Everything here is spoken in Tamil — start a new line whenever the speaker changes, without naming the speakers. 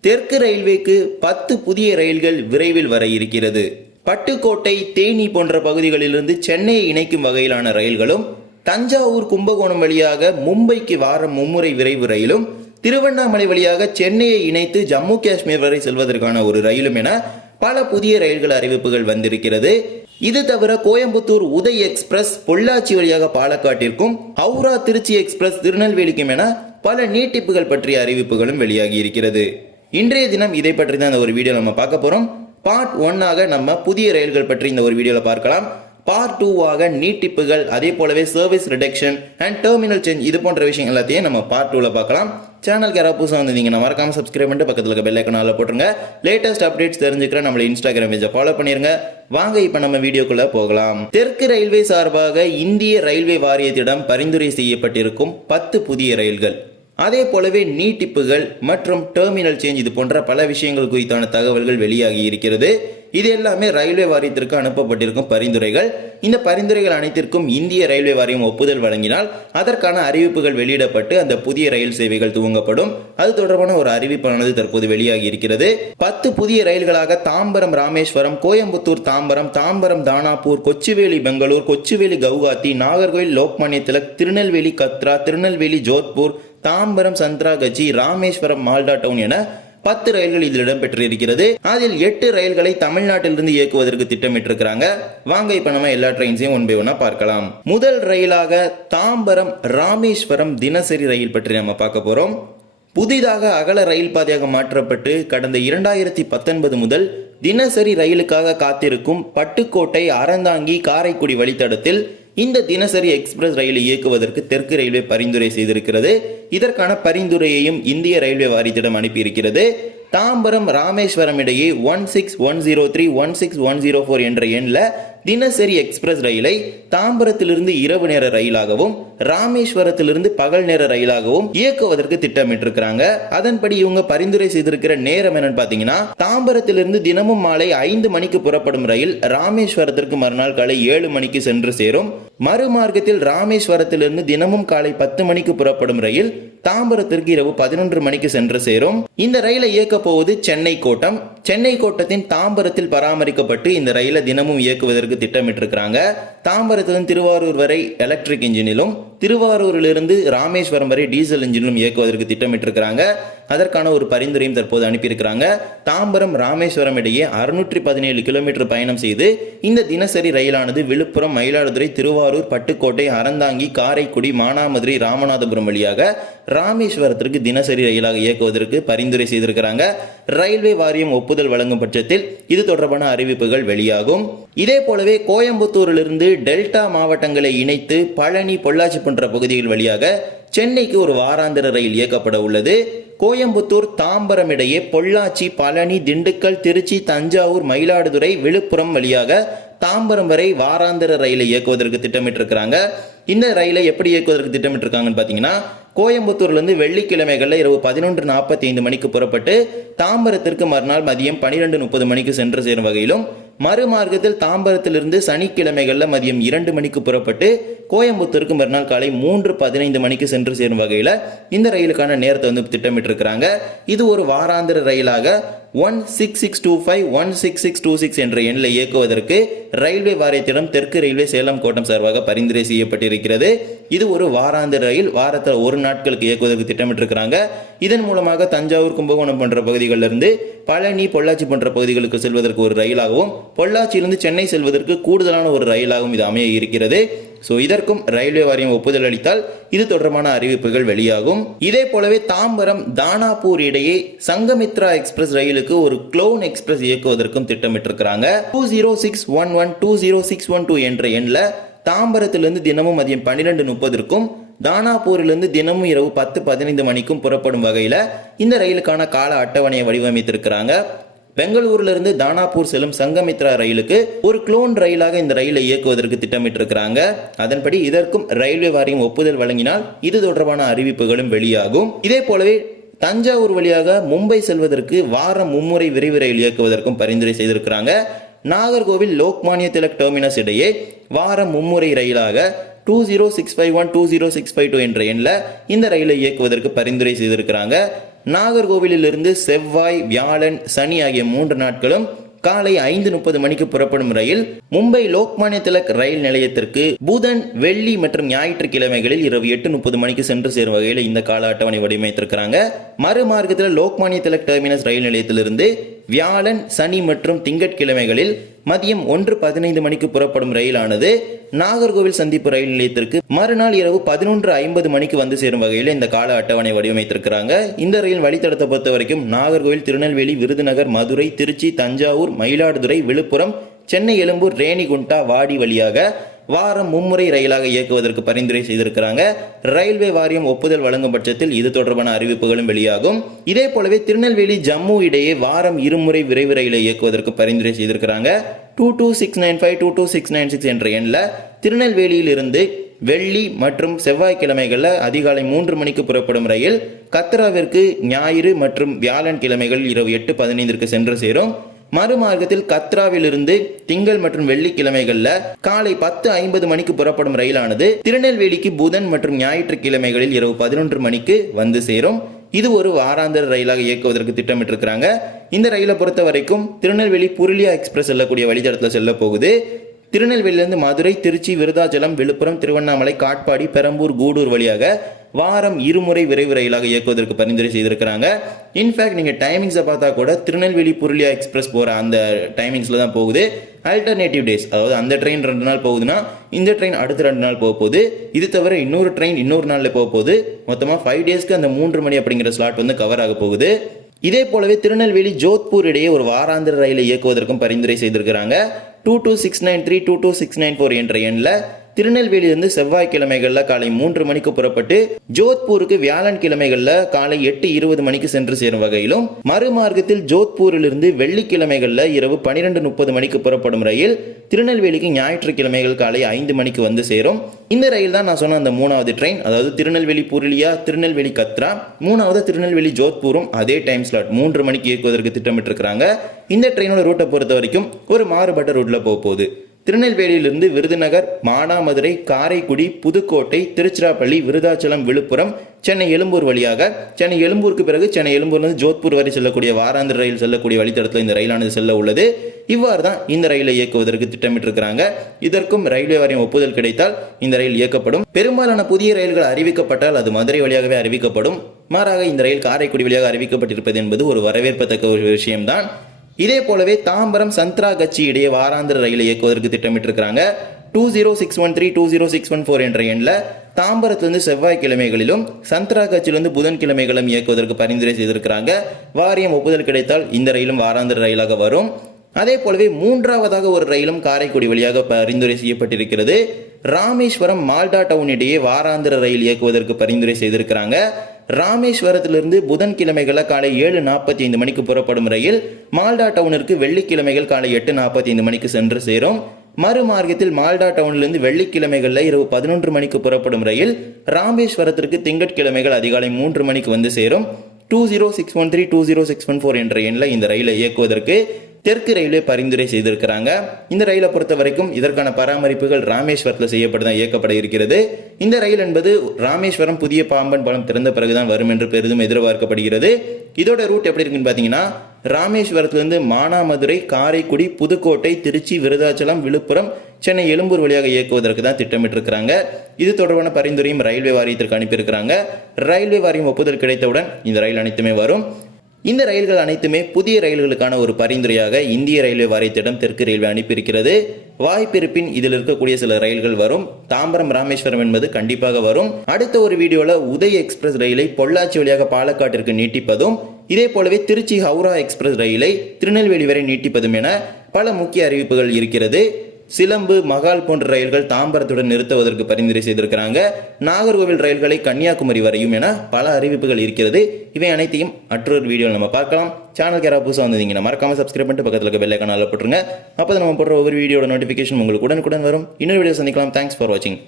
தெற்கு ரயில்வேக்கு பத்து புதிய ரயில்கள் விரைவில் வர இருக்கிறது. பட்டுக்கோட்டை தேனி போன்ற பகுதிகளிலிருந்து சென்னையை இணைக்கும் வகையிலான ரயில்களும் தஞ்சாவூர் கும்பகோணம் வழியாக மும்பைக்கு வாரம் மும்முறை விரைவு ரயிலும் திருவண்ணாமலை வழியாக சென்னையை இணைத்து ஜம்மு காஷ்மீர் வரை செல்வதற்கான ஒரு ரயிலும் என பல புதிய ரயில்கள் அறிவிப்புகள் வந்திருக்கிறது. இது தவிர கோயம்புத்தூர் உதய் எக்ஸ்பிரஸ் பொள்ளாச்சி வழியாக பாலக்காட்டிற்கும் ஹவுரா திருச்சி எக்ஸ்பிரஸ் திருநெல்வேலிக்கும் என பல நீட்டிப்புகள் பற்றிய அறிவிப்புகளும் வெளியாகி இருக்கிறது. இன்றைய தினம் இதை பற்றி தான் இந்த ஒரு வீடியோ நம்ம பார்க்க போகிறோம் பார்ட் ஒன்னாக நம்ம புதிய ரயில்கள் பற்றி இந்த ஒரு வீடியோவில் பார்க்கலாம். பார்ட் டூவாக நீட்டிப்புகள் அதே போலவே service reduction and terminal change இது போன்ற விஷயம் எல்லாத்தையும் நம்ம பார்ட் டூவில் பார்க்கலாம். சேனலுக்கு யாராவது புதுசாக வந்திருந்தீங்கன்னா மறக்காம சப்ஸ்கிரைப் பண்ணிட்டு பக்கத்தில் இருக்க பெல் போட்டுருங்க. லேட்டஸ்ட் அப்டேட்ஸ் தெரிஞ்சுக்கிற நம்மள இன்ஸ்டாகிராம் பேஜை ஃபாலோ பண்ணிருங்க. வாங்க இப்போ நம்ம வீடியோக்குள்ளே போகலாம். தெற்கு ரயில்வே சார்பாக இந்திய ரயில்வே வாரியத்திடம் பரிந்துரை செய்யப்பட்டிருக்கும் பத்து புதிய ரயில்கள். அதே போலவே நீட்டிப்புகள் மற்றும் டெர்மினல் சேஞ்ச் இது போன்ற பல விஷயங்கள் குறித்தான தகவல்கள் வெளியாகி இருக்கிறது. இது எல்லாமே ரயில்வே வாரியத்திற்கு அனுப்பப்பட்டிருக்கும் பரிந்துரைகள். இந்த பரிந்துரைகள் அனைத்திற்கும் இந்திய ரயில்வே வாரியம் ஒப்புதல் வழங்கினால் அதற்கான அறிவிப்புகள் வெளியிடப்பட்டு அந்த புதிய ரயில் சேவைகள் துவங்கப்படும். அது தொடர்பான ஒரு அறிவிப்பானது தற்போது வெளியாகி இருக்கிறது. பத்து புதிய ரயில்களாக தாம்பரம் ராமேஸ்வரம் கோயம்புத்தூர் தாம்பரம் தாம்பரம் தானாப்பூர் கொச்சுவேலி பெங்களூர் கொச்சுவேலி கவுகாத்தி நாகர்கோயில் லோக்மானிய திலக் திருநெல்வேலி கத்ரா திருநெல்வேலி ஜோத்பூர் தாம்பரம் சந்திராகச்சி ராமேஸ்வரம் மால்டா டவுன் என பத்து ரயில்கள் இதில் இடம்பெற்றிருக்கிறது. அதில் எட்டு ரயில்களை தமிழ்நாட்டிலிருந்து இயக்குவதற்கு திட்டமிட்டிருக்கிறாங்க. வாங்க இப்ப நம்ம எல்லா ட்ரெயின்ஸையும் ஒன் பை ஒன்னா பார்க்கலாம். முதல் ரயிலாக தாம்பரம் ராமேஸ்வரம் தினசரி ரயில் பற்றி நம்ம பார்க்க போறோம். புதிதாக அகல ரயில் பாதையாக மாற்றப்பட்டு கடந்த இரண்டாயிரத்தி பத்தொன்பது முதல் தினசரி ரயிலுக்காக காத்திருக்கும் பட்டுக்கோட்டை அறந்தாங்கி காரைக்குடி வழித்தடத்தில் இந்த தினசரி எக்ஸ்பிரஸ் ரயிலை இயக்குவதற்கு தெற்கு ரயில்வே பரிந்துரை செய்திருக்கிறது. இதற்கான பரிந்துரையையும் இந்திய ரயில்வே வாரியத்திடம் அனுப்பியிருக்கிறது. தாம்பரம் ராமேஸ்வரம் இடையே one six one zero three one six one zero four என்ற எண்ணில் தினசரி எக்ஸ்பிரஸ் ரயிலை தாம்பரத்திலிருந்து இரவு நேர ரயிலாகவும் ராமேஸ்வரத்திலிருந்து பகல் நேர ரயிலாகவும் இயக்குவதற்கு திட்டமிட்டிருக்கிறாங்க. அதன்படி இவங்க பரிந்துரை செய்திருக்கிற நேரம் என்னன்னு பாத்தீங்கன்னா தாம்பரத்திலிருந்து தினமும் மாலை ஐந்து மணிக்கு புறப்படும் ரயில் ராமேஸ்வரத்திற்கு மறுநாள் காலை ஏழு மணிக்கு சென்று சேரும். மறுமார்க்கத்தில் ராமேஸ்வரத்திலிருந்து தினமும் காலை பத்து மணிக்கு புறப்படும் ரயில் தாம்பரத்திற்கு இரவு பதினொன்று மணிக்கு சென்று சேரும். இந்த ரயிலை இயக்க போவது சென்னை கோட்டம். சென்னை கோட்டத்தின் தாம்பரத்தில் பராமரிக்கப்பட்டு இந்த ரயிலை தினமும் இயக்குவதற்கு திட்டமிட்டிருக்கிறாங்க. தாம்பரத்திலிருந்து திருவாரூர் வரை எலக்ட்ரிக் இன்ஜினிலும் திருவாரூரிலிருந்து ராமேஸ்வரம் வரை டீசல் இன்ஜினிலும் இயக்குவதற்கு திட்டமிட்டிருக்கிறாங்க. அதற்கான ஒரு பரிந்துரையும் தற்போது அனுப்பியிருக்கிறாங்க. தாம்பரம் ராமேஸ்வரம் இடையே அறுநூற்றி பதினேழு கிலோமீட்டர் பயணம் செய்து இந்த தினசரி ரயிலானது விழுப்புரம் மயிலாடுதுறை திருவாரூர் பட்டுக்கோட்டை அறந்தாங்கி காரைக்குடி மானாமதுரை ராமநாதபுரம் வழியாக ராமேஸ்வரத்திற்கு தினசரி ரயிலாக இயக்குவதற்கு பரிந்துரை செய்திருக்கிறாங்க. ரயில்வே வாரியம் ஒப்புதல் வழங்கும் பட்சத்தில் இது தொடர்பான அறிவிப்புகள் வெளியாகும். இதே போலவே கோயம்புத்தூரிலிருந்து டெல்டா மாவட்டங்களை இணைத்து பழனி பொள்ளாச்சி போன்ற பகுதிகள் வழியாக சென்னைக்கு ஒரு வாராந்திர ரயில் இயக்கப்பட உள்ளது. கோயம்புத்தூர் தாம்பரம் இடையே பொள்ளாச்சி பழனி திண்டுக்கல் திருச்சி தஞ்சாவூர் மயிலாடுதுறை விழுப்புரம் வழியாக தாம்பரம் வரை வாராந்திர ரயிலை இயக்குவதற்கு திட்டமிட்டிருக்கிறாங்க. இந்த ரயிலை எப்படி இயக்குவதற்கு திட்டமிட்டிருக்காங்கன்னு பார்த்தீங்கன்னா கோயம்புத்தூர்லேருந்து வெள்ளிக்கிழமைகளில் இரவு பதினொன்று நாற்பத்தி ஐந்து மணிக்கு புறப்பட்டு தாம்பரத்திற்கு மறுநாள் மதியம் பனிரெண்டு முப்பது மணிக்கு சென்று சேரும் வகையிலும் மறுமார்க்கத்தில் தாம்பரத்திலிருந்து சனிக்கிழமைகளில் மதியம் இரண்டு மணிக்கு புறப்பட்டு கோயம்புத்தூருக்கு மறுநாள் காலை மூன்று பதினைந்து மணிக்கு சென்று சேரும் வகையில் இந்த ரயிலுக்கான நேரத்தை வந்து திட்டமிட்டிருக்கிறாங்க. இது ஒரு வாராந்திர ரயிலாக one six six two five one six six two six என்ற எண்ணில் இயக்குவதற்கு ரயில்வே வாரியத்திடம் தெற்கு ரயில்வே சேலம் கோட்டம் சார்பாக பரிந்துரை செய்யப்பட்டிருக்கிறது. இது ஒரு வாராந்திர ரயில் வாரத்தில் ஒரு நாட்களுக்கு இயக்குவதற்கு திட்டமிட்டிருக்கிறாங்க. இதன் மூலமாக தஞ்சாவூர் கும்பகோணம் போன்ற பகுதிகளிலிருந்து பழனி பொள்ளாச்சி போன்ற பகுதிகளுக்கு செல்வதற்கு ஒரு ரயிலாகவும் பொள்ளாச்சியிலிருந்து சென்னை செல்வதற்கு கூடுதலான ஒரு ரயிலாகவும் இது அமைய இருக்கிறது. ஸோ இதற்கும் ரயில்வே வாரியம் ஒப்புதல் அளித்தால் இது தொடர்பான அறிவிப்புகள் வெளியாகும். இதே போலவே தாம்பரம் தானாப்பூர் இடையே சங்கமித்ரா எக்ஸ்பிரஸ் ரயிலுக்கு ஒரு க்ளோன் எக்ஸ்பிரஸ் இயக்குவதற்கும் திட்டமிட்டிருக்கிறாங்க. Two zero six one one two zero six one two என்ற எண்ணில் தாம்பரத்திலிருந்து தினமும் மதியம் பன்னிரெண்டு முப்பதற்கும் தானாபூரிலிருந்து தினமும் இரவு பத்து பதினைந்து மணிக்கும் புறப்படும் வகையில் இந்த ரயிலுக்கான கால அட்டவணையை வடிவமைத்திருக்கிறாங்க. பெங்களூர்ல இருந்து தானாப்பூர் செல்லும் சங்கமித்ரா ரயிலுக்கு ஒரு குளோன் ரயிலாக இந்த ரயிலை இயக்குவதற்கு திட்டமிட்டிருக்கிறாங்க. அதன்படி இதற்கும் ரயில்வே வாரியம் ஒப்புதல் வழங்கினால் இது தொடர்பான அறிவிப்புகளும் வெளியாகும். இதே போலவே தஞ்சாவூர் வழியாக மும்பை செல்வதற்கு வாரம் மும்முறை விரைவு ரயில் இயக்குவதற்கும் பரிந்துரை செய்திருக்கிறாங்க. நாகர்கோவில் லோக்மானிய திலக் டெர்மினஸ் இடையே வாரம் மும்முறை ரயிலாக two zero six five one two zero six five two என்ற எண்ணில் இந்த ரயிலை இயக்குவதற்கு பரிந்துரை செய்திருக்கிறாங்க. நாகர்கோவிலிருந்து செவ்வாய் வியாழன் சனி ஆகிய மூன்று நாட்களும் காலை ஐந்து முப்பது மணிக்கு புறப்படும் ரயில் மும்பை லோக்மானிய திலக் ரயில் நிலையத்திற்கு புதன் வெள்ளி மற்றும் ஞாயிற்றுக்கிழமைகளில் இரவு எட்டு முப்பது மணிக்கு சென்று சேரும் வகையில் இந்த கால அட்டவணை வடிவமைத்திருக்கிறாங்க. மறுமார்க்கத்தில் லோக்மானிய திலக் டெர்மினஸ் ரயில் நிலையத்திலிருந்து வியாழன் சனி மற்றும் திங்கட்கிழமைகளில் மதியம் ஒன்று பதினைந்து மணிக்கு புறப்படும் ரயிலானது நாகர்கோவில் சந்திப்பு ரயில் நிலையத்திற்கு மறுநாள் இரவு பதினொன்று ஐம்பது மணிக்கு வந்து சேரும் வகையில் இந்த கால அட்டவணை வடிவமைத்திருக்கிறாங்க. இந்த ரயில் வழித்தடத்தை பொறுத்த வரைக்கும் நாகர்கோவில் திருநெல்வேலி விருதுநகர் மதுரை திருச்சி தஞ்சாவூர் மயிலாடுதுறை விழுப்புரம் சென்னை எழும்பூர் ரேணிகுண்டா வாடி வழியாக வாரம் மும்முறை ரயிலாக இயக்குவதற்கு பரிந்துரை செய்திருக்கிறாங்க. ரயில்வே வாரியம் ஒப்புதல் வழங்கும் பட்சத்தில் இது தொடர்பான அறிவிப்புகளும் வெளியாகும். இதே போலவே திருநெல்வேலி ஜம்மு இடையே வாரம் இருமுறை விரைவு ரயிலை இயக்குவதற்கு பரிந்துரை செய்திருக்கிறாங்க. Two two six nine five two two six nine six என்ற எண்ணில் திருநெல்வேலியிலிருந்து வெள்ளி மற்றும் செவ்வாய்க்கிழமைகளில் அதிகாலை மூன்று மணிக்கு புறப்படும் ரயில் கத்ராவிற்கு ஞாயிறு மற்றும் வியாழன் கிழமைகள் இரவு எட்டு பதினைந்திற்கு சென்று சேரும். மறுமார்க்கத்தில் கத்ராவிலிருந்து திங்கள் மற்றும் வெள்ளிக்கிழமைகளில் காலை பத்து ஐம்பது மணிக்கு புறப்படும் ரயிலானது திருநெல்வேலிக்கு புதன் மற்றும் ஞாயிற்றுக்கிழமைகளில் இரவு பதினொன்று மணிக்கு வந்து சேரும். இது ஒரு வாராந்திர ரயிலாக இயக்குவதற்கு திட்டமிட்டிருக்கிறாங்க. இந்த ரயிலை பொறுத்த வரைக்கும் திருநெல்வேலி புருளியா எக்ஸ்பிரஸ் செல்லக்கூடிய வழித்தடத்தில் செல்ல போகுது. திருநெல்வேலியிலிருந்து மதுரை திருச்சி விருதாச்சலம் விழுப்புரம் திருவண்ணாமலை காட்பாடி பெரம்பூர் கூடூர் வழியாக வாரம் இருமுறை விரைவு ரயிலாக இயக்குவதற்கு பரிந்துரை செய்திருக்கிறாங்க. இன்ஃபேக்ட் நீங்கள் டைமிங்ஸை பார்த்தா கூட திருநெல்வேலி புருளியா எக்ஸ்பிரஸ் போகிற அந்த டைமிங்ஸில் தான் போகுது. ஆல்டர்னேட்டிவ் டேஸ் அதாவது அந்த ட்ரெயின் ரெண்டு நாள் போகுதுன்னா இந்த ட்ரெயின் அடுத்த ரெண்டு நாள் போக போகுது. இது தவிர இன்னொரு ட்ரெயின் இன்னொரு நாளில் போக போகுது. மொத்தமாக ஃபைவ் டேஸ்க்கு அந்த மூன்று மணி அப்படிங்கிற ஸ்லாட் வந்து கவர் ஆக போகுது. இதே போலவே திருநெல்வேலி ஜோத்பூர் இடையே ஒரு வாராந்திர ரயிலை இயக்குவதற்கும் பரிந்துரை செய்திருக்கிறாங்க. Two two six nine three two two six nine four என்ற எண்ணில் திருநெல்வேலியிலிருந்து செவ்வாய்க்கிழமைகளில் காலை மூன்று மணிக்கு புறப்பட்டு ஜோத்பூருக்கு வியாழன் கிழமைகளில் காலை எட்டு இருபது மணிக்கு சென்று சேரும் வகையிலும் மறுமார்க்கத்தில் ஜோத்பூரிலிருந்து வெள்ளிக்கிழமைகளில் இரவு பனிரெண்டு முப்பது மணிக்கு புறப்படும் ரயில் திருநெல்வேலிக்கு ஞாயிற்றுக்கிழமைகள் காலை ஐந்து மணிக்கு வந்து சேரும். இந்த ரயில் தான் நான் சொன்ன அந்த மூணாவது ட்ரெயின் அதாவது திருநெல்வேலி புருலியா திருநெல்வேலி கத்ரா மூணாவது திருநெல்வேலி ஜோத்பூரும் அதே டைம் ஸ்லாட் மூன்று மணிக்கு இயக்குவதற்கு திட்டமிட்டிருக்கிறாங்க. இந்த ட்ரெயினோட ரூட்டை பொறுத்த வரைக்கும் ஒரு மாறுபட்ட ரூட்ல போக போகுது. திருநெல்வேலியிலிருந்து விருதுநகர் மானாமதுரை காரைக்குடி புதுக்கோட்டை திருச்சிராப்பள்ளி விருதாச்சலம் விழுப்புரம் சென்னை எழும்பூர் வழியாக. சென்னை எழும்பூருக்கு பிறகு சென்னை எழும்பூர்லேருந்து ஜோத்பூர் வரை செல்லக்கூடிய வாராந்திர ரயில் செல்லக்கூடிய வழித்தடத்தில் இந்த ரயிலானது செல்ல உள்ளது. இவ்வாறு தான் இந்த ரயிலை இயக்குவதற்கு திட்டமிட்டிருக்கிறாங்க. இதற்கும் ரயில்வே வாரியம் ஒப்புதல் கிடைத்தால் இந்த ரயில் இயக்கப்படும். பெரும்பாலான புதிய ரயில்கள் அறிவிக்கப்பட்டால் அது மதுரை வழியாகவே அறிவிக்கப்படும். மாறாக இந்த ரயில் காரைக்குடி வழியாக அறிவிக்கப்பட்டிருப்பது என்பது ஒரு வரவேற்பத்தக்க ஒரு விஷயம்தான். இதே போலவே தாம்பரம் சந்திரா கட்சி இடையே வாராந்திர ரயிலை இயக்குவதற்கு திட்டமிட்டிருக்கிறாங்க. Two zero six one three two zero six one four என்ற எண்ணில் தாம்பரத்திலிருந்து செவ்வாய்க்கிழமைகளிலும் சந்த்ரா கட்சியிலிருந்து புதன்கிழமைகளும் இயக்குவதற்கு பரிந்துரை செய்திருக்கிறாங்க. வாரியம் ஒப்புதல் கிடைத்தால் இந்த ரயிலும் வாராந்திர ரயிலாக வரும். அதே போலவே மூன்றாவதாக ஒரு ரயிலும் காரைக்குடி வழியாக பரிந்துரை செய்யப்பட்டிருக்கிறது. ராமேஸ்வரம் மால்டா டவுன் இடையே வாராந்திர ரயில் இயக்குவதற்கு பரிந்துரை செய்திருக்கிறாங்க. ராமேஸ்வரத்திலிருந்து புதன்கிழமைகளை காலை ஏழு நாற்பத்தி ஐந்து மணிக்கு புறப்படும் ரயில் மால்டா டவுனிற்கு வெள்ளிக்கிழமைகள் காலை எட்டு நாற்பத்தி ஐந்து மணிக்கு சென்று சேரும். மறுமார்க்கத்தில் மால்டா டவுனிலிருந்து வெள்ளிக்கிழமைகளில் இரவு பதினொன்று மணிக்கு புறப்படும் ரயில் ராமேஸ்வரத்திற்கு திங்கட்கிழமைகள் அதிகாலை மூன்று மணிக்கு வந்து சேரும். Two zero six one three two zero six one four என்ற எண்ணில் இந்த ரயிலை இயக்குவதற்கு தெற்கு ரயில்வே பரிந்துரை செய்திருக்கிறாங்க. இந்த ரயிலை பொறுத்த வரைக்கும் இதற்கான பராமரிப்புகள் ராமேஸ்வரத்தில் செய்யப்பட்டு இயக்கப்பட இருக்கிறது. இந்த ரயில் என்பது ராமேஸ்வரம் புதிய பாம்பன் பாலம் திறந்த பிறகுதான் வரும் என்று பெரிதும் எதிர்பார்க்கப்படுகிறது. இதோட ரூட் எப்படி இருக்குன்னு பார்த்தீங்கன்னா ராமேஸ்வரத்திலிருந்து மானாமதுரை காரைக்குடி புதுக்கோட்டை திருச்சி விருதாச்சலம் விழுப்புரம் சென்னை எழும்பூர் வழியாக இயக்குவதற்கு தான் திட்டமிட்டிருக்கிறாங்க. இது தொடர்பான பரிந்துரையும் ரயில்வே வாரியத்திற்கு அனுப்பியிருக்கிறாங்க. ரயில்வே வாரியம் ஒப்புதல் கிடைத்தவுடன் இந்த ரயில் அனைத்துமே வரும். இந்த ரயில்கள் அனைத்துமே புதிய ரயில்களுக்கான ஒரு பரிந்துரையாக இந்திய ரயில்வே வாரியத்திடம் தெற்கு ரயில்வே அனுப்பியிருக்கிறது. வாய்ப்பிருப்பின் இதில் இருக்கக்கூடிய சில ரயில்கள் வரும். தாம்பரம் ராமேஸ்வரம் என்பது கண்டிப்பாக வரும். அடுத்த ஒரு வீடியோவில் உதய எக்ஸ்பிரஸ் ரயிலை பொள்ளாச்சி வழியாக பாலக்காட்டிற்கு நீட்டிப்பதும் இதே போலவே திருச்சி ஹவுரா எக்ஸ்பிரஸ் ரயிலை திருநெல்வேலி வரை நீட்டிப்பதும் என பல முக்கிய அறிவிப்புகள் இருக்கிறது. சிலம்பு மகால் போன்ற ரயில்கள் தாம்பரத்துடன் நிறுத்துவதற்கு பரிந்துரை செய்திருக்கிறாங்க. நாகர்கோவில் ரயில்களை கன்னியாகுமரி வரையும் என பல அறிவிப்புகள் இருக்கிறது. இவை அனைத்தையும் மற்றொரு வீடியோ நம்ம பார்க்கலாம். சேனல் யாராவது புதுசாக வந்தீங்கன்னா மறக்காம சப்ஸ்கிரைப் பண்ணிட்டு பக்கத்தில் இருக்க பெல்லைக்கான போட்டுருங்க. அப்போ நம்ம போடுற ஒவ்வொரு வீடியோட நோட்டிஃபிகேஷன் உங்களுக்கு உடனுக்குடன் வரும். இன்னொரு வீடியோ சந்திக்கலாம். தேங்க்ஸ் ஃபார் வாட்சிங்